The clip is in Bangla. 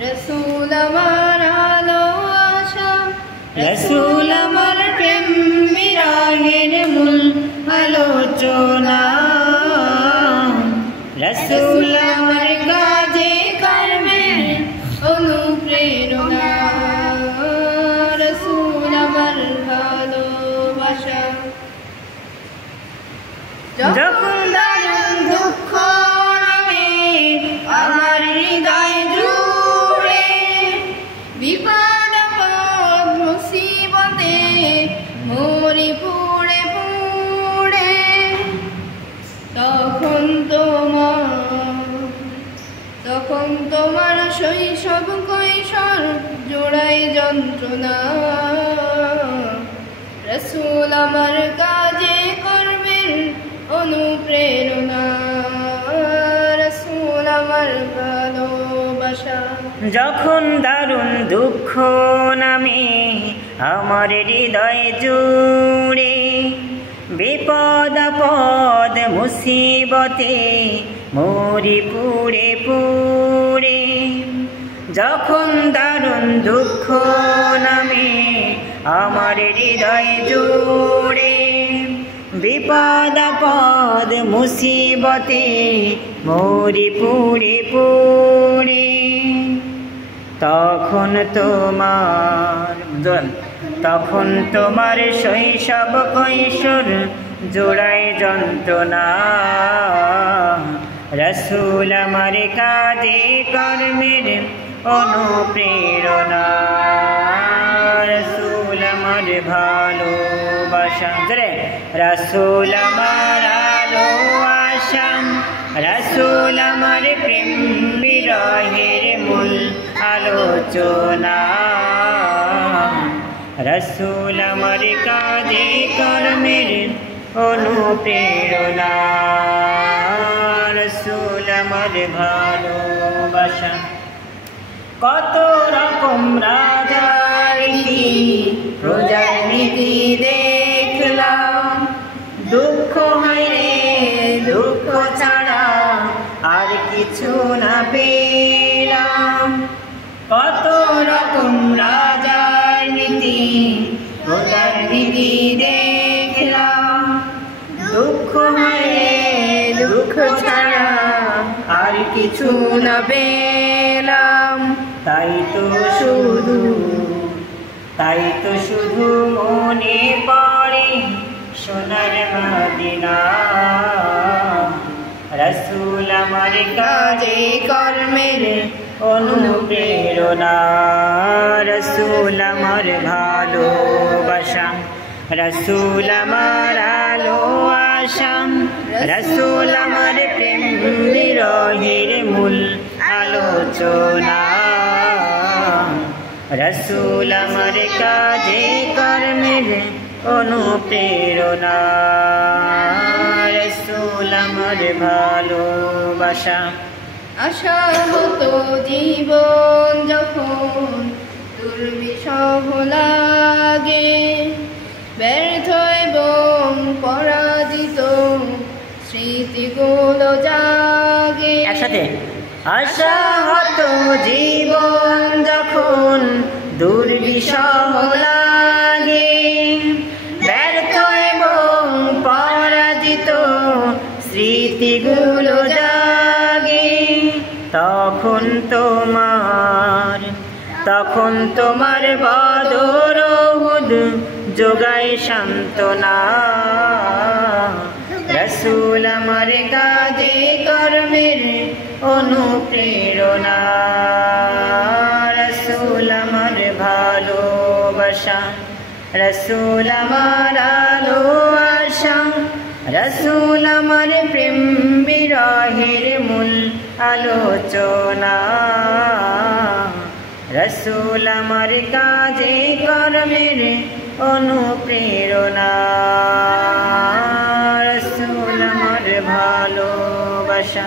রসুল আমার আলো আশা, রসুল আমার প্রেম বিরহের মূল আলোচনা, রসুল আমার কাজে কর্মের অনুপ্রেরণা, রসুল আমার ভালোবাসা। যখন দারুণ দুঃখ নামে আমার হৃদয় জুড়ে, বিপদ আপদ মুসিবতে মরি পুড়ে পুড়ে, তখন তোমার শৈশব কৈশোর জোড়ায় যন্ত্রণা, রসুল আমার কাজে কর্মের অনুপ্রেরণা, রসুল আমার ভালোবাসা। যখন দারুণ দুঃখ নামে আমার হৃদয় জুড়ে, বিপদ আপদ মুসিবতে মরি পুড়ে পুড়ে, যখন দারুণ দুঃখ নামে আমার হৃদয় জুড়ে, বিপদ আপদ মুসিবতে মরি পুড়ে পুড়ে, তখন তোমার শৈশব কৈশোর জোড়ায় যন্ত্রণা, রসুল আমার কাজে কর্মের অনুপ্রেরণা, রসুল আমার ভালোবাসা। রসুল আমার আলো আশা, রসুল আমার প্রেম বিরহের মূল আলোচনা, রসুল আমার কাজে কর্মের অনুপ্রেরণা, রসুল আমার ভালোবাসা। কত রকম রাজার নীতি প্রজার নীতি দেখলাম, দুঃখ হয় রে দুঃখ ছাড়া আর কিছু না পেলাম, কত রকম রাজার নীতি প্রজার নীতি দেখলাম, দুঃখ হয় রে দুঃখ ছাড়া আর কিছু না পেলাম, তাই তো শুধু মনে পড়ে সোনার মদিনা, রসুল আমার কাজে কর্মের অনুপ্রেরণা, রসুল আমার ভালোবাসা, রসুল আমার আলো আশা, রসুল আমার প্রেম বিরহের মূল আলোচনা, রসুল আমার কাজে কর্মের অনুপ্রেরণা, রসুল আমার ভালোবাসা। আশা হতো জীবন যখন দুর্বিষহ লাগে, ব্যর্থ এবং পরাজিত স্মৃতিগুলো জাগে, একসাথে। আশা হতো জীবন যখন দুর্বিষহ লাগে, ব্যর্থ এবং পরাজিত স্মৃতিগুলো জাগে, তখন তোমার বদর উহুদ যোগায় সান্ত্বনা, রসুল আমার কাজে কর্মের অনুপ্রেরণা, রসুল আমার ভালোবাসা, রসুল আমার আলো আশা, রসুল আমার প্রেম বিরহের মূল আলোচনা, রসুল আমার কাজে কর্মের অনুপ্রেরণা, রসুল আমার ভালোবাসা।